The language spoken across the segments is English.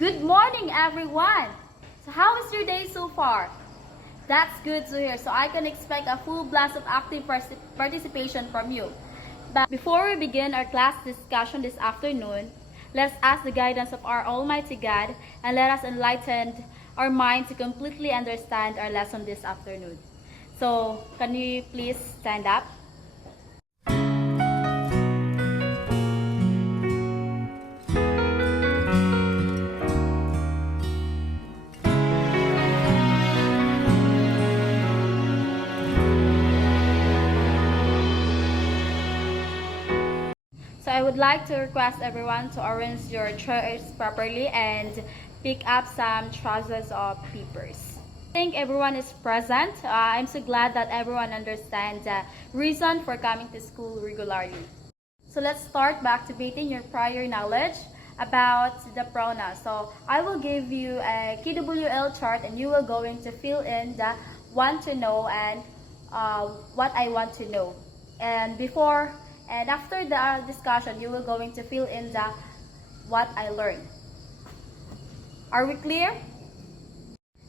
Good morning, everyone! So how is your day so far? That's good to hear. So I can expect a full blast of active participation from you. But before we begin our class discussion this afternoon, let's ask the guidance of our Almighty God and let us enlighten our mind to completely understand our lesson this afternoon. So can you please stand up? So I would like to request everyone to arrange your chairs properly and pick up some trousers of papers. I think everyone is present. I'm so glad that everyone understands the reason for coming to school regularly. So let's start by activating your prior knowledge about the pronouns. So I will give you a KWL chart and you will going to fill in the want to know and what I want to know. And after the discussion, you will going to fill in the what I learned. Are we clear?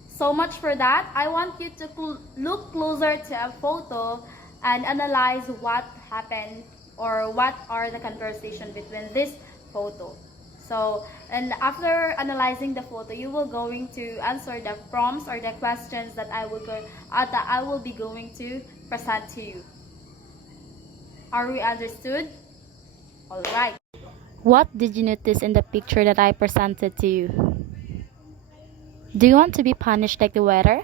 So much for that. I want you to look closer to a photo and analyze what happened or what are the conversation between this photo. So, and after analyzing the photo, you will going to answer the prompts or the questions that I will be going to present to you. Are we understood? All right. What did you notice in the picture that I presented to you? Do you want to be punished like the weather?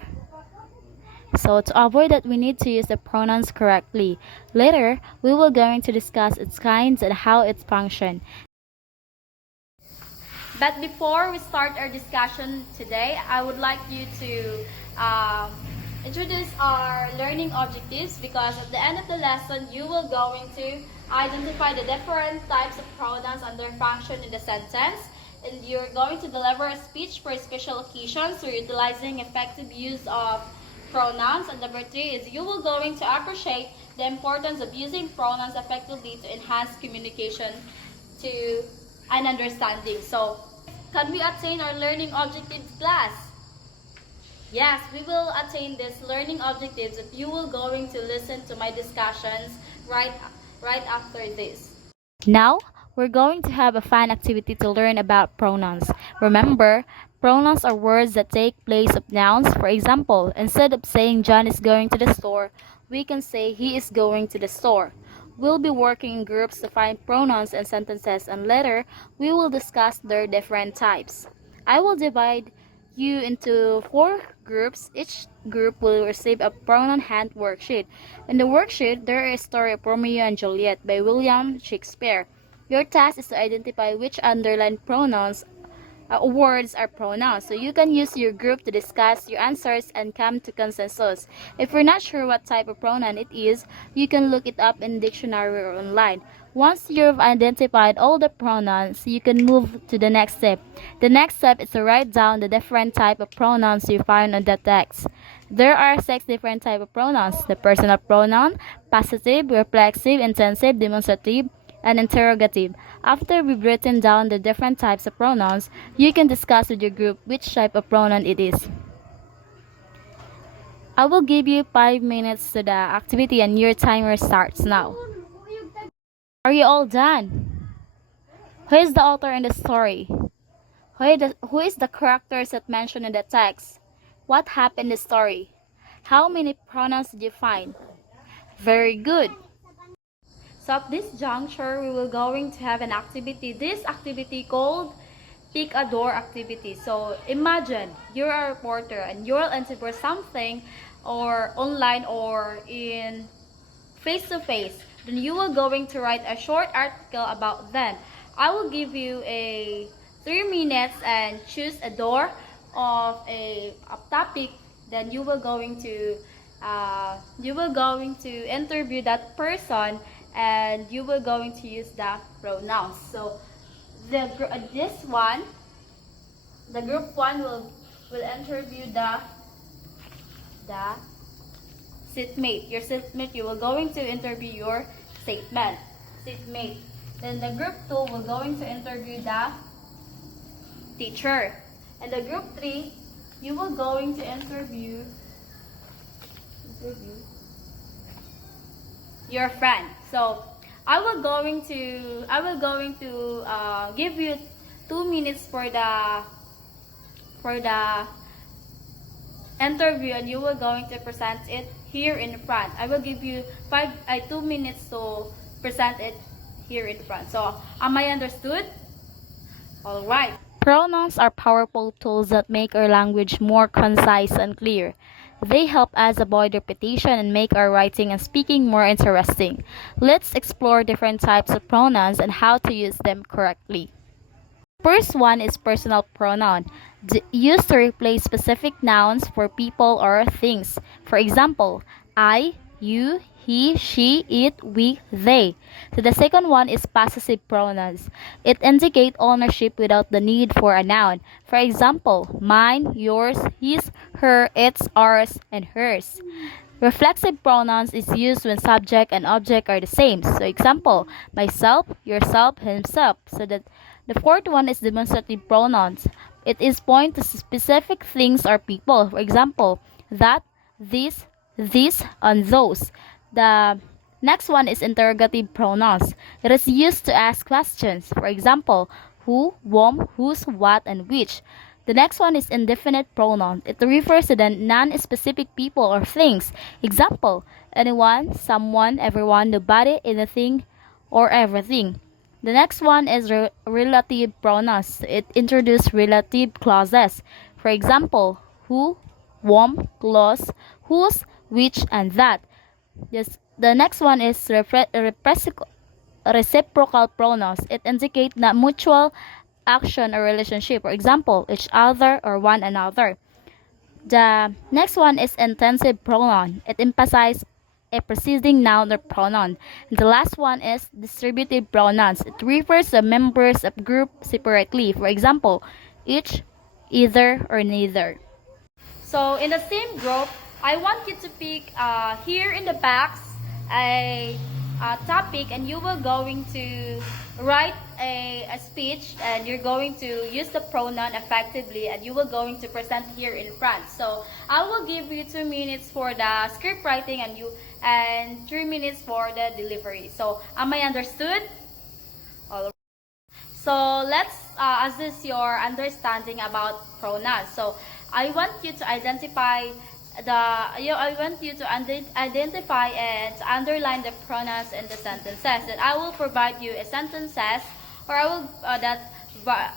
So to avoid that, we need to use the pronouns correctly. Later, we will going to discuss its kinds and how it functions. But before we start our discussion today, I would like you to introduce our learning objectives, because at the end of the lesson, you will going to identify the different types of pronouns and their function in the sentence. And you're going to deliver a speech for special occasions, so utilizing effective use of pronouns. And number 3 is you will going to appreciate the importance of using pronouns effectively to enhance communication and understanding. So, can we attain our learning objectives, class? Yes, we will attain these learning objectives if you will going to listen to my discussions right after this. Now, we're going to have a fun activity to learn about pronouns. Remember, pronouns are words that take place of nouns. For example, instead of saying John is going to the store, we can say he is going to the store. We'll be working in groups to find pronouns and sentences, and later, we will discuss their different types. I will divide you into 4 groups. Each group will receive a pronoun hand worksheet. In the worksheet, there is a story of Romeo and Juliet by William Shakespeare. Your task is to identify which underlined pronouns words are pronouns. So you can use your group to discuss your answers and come to consensus. If you're not sure what type of pronoun it is, you can look it up in dictionary or online. Once you've identified all the pronouns, you can move to the next step. The next step is to write down the different type of pronouns you find on the text. There are 6 different types of pronouns: the personal pronoun, passive, reflexive, intensive, demonstrative, and interrogative. After we've written down the different types of pronouns, you can discuss with your group which type of pronoun it is. I will give you 5 minutes to the activity and your timer starts now. Are you all done? Who is the author in the story? Who is the characters that mentioned in the text? What happened in the story? How many pronouns did you find? Very good. So at this juncture, we will going to have an activity. This activity called Pick a Door activity. So imagine you're a reporter and you'll interview something or online or in face-to-face. Then you will going to write a short article about them. I will give you a 3 minutes and choose a door of a topic. Then you will going to interview that person, and you will going to use the pronouns. So the group 1 will interview the seatmate. Your seatmate, you will going to interview your seatmate. Then the group 2 will going to interview the teacher. And the group 3, you will going to interview your friend. So I will going to give you 2 minutes for the interview, and you will going to present it here in front. I will give you 2 minutes to present it here in front. So am I understood? All right. Pronouns are powerful tools that make our language more concise and clear. They help us avoid repetition and make our writing and speaking more interesting. Let's explore different types of pronouns and how to use them correctly. First one is personal pronoun, used to replace specific nouns for people or things. For example, I, you, he, she, it, we, they. So the second one is possessive pronouns. It indicates ownership without the need for a noun. For example, mine, yours, his, her, its, ours, and hers. Reflexive pronouns is used when subject and object are the same. So example, myself, yourself, himself. So that the fourth one is demonstrative pronouns. It is point to specific things or people. For example, that, this, and those. The next one is interrogative pronouns. It is used to ask questions. For example, who, whom, whose, what, and which. The next one is indefinite pronoun. It refers to the non-specific people or things. Example, anyone, someone, everyone, nobody, anything, or everything. The next one is relative pronouns. It introduces relative clauses. For example, who, whom, close, whose, which, and that. The next one is reciprocal pronouns. It indicates that mutual action or relationship. For example, each other or one another. The next one is intensive pronoun. It emphasizes a preceding noun or pronoun. And the last one is distributive pronouns. It refers to members of group separately. For example, each, either, or neither. So in the same group, I want you to pick here in the box a topic, and you will going to write a speech, and you're going to use the pronoun effectively, and you will going to present here in front. So I will give you 2 minutes for the script writing and 3 minutes for the delivery. So am I understood? All right. So let's assess your understanding about pronouns. So I want you to identify identify and underline the pronouns in the sentences. And I will provide you a sentences, or I will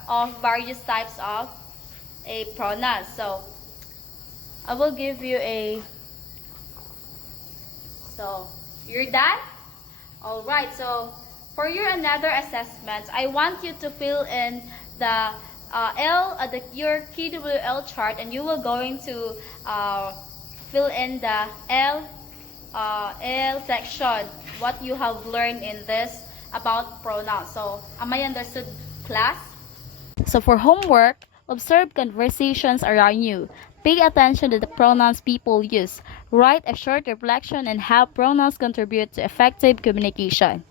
of various types of a pronouns. So I will give you a. So you're done. All right. So for your another assessment, I want you to fill in the your KWL chart, and you will going to fill in the L section, what you have learned in this about pronouns. So am I understood, class? So for homework, observe conversations around you. Pay attention to the pronouns people use. Write a short reflection on how pronouns contribute to effective communication.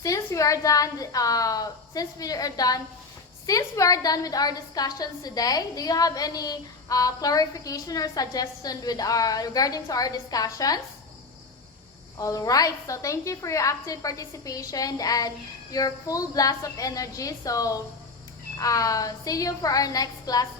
Since we are done with our discussions today, do you have any clarification or suggestion regarding to our discussions? All right. So thank you for your active participation and your full blast of energy. So see you for our next class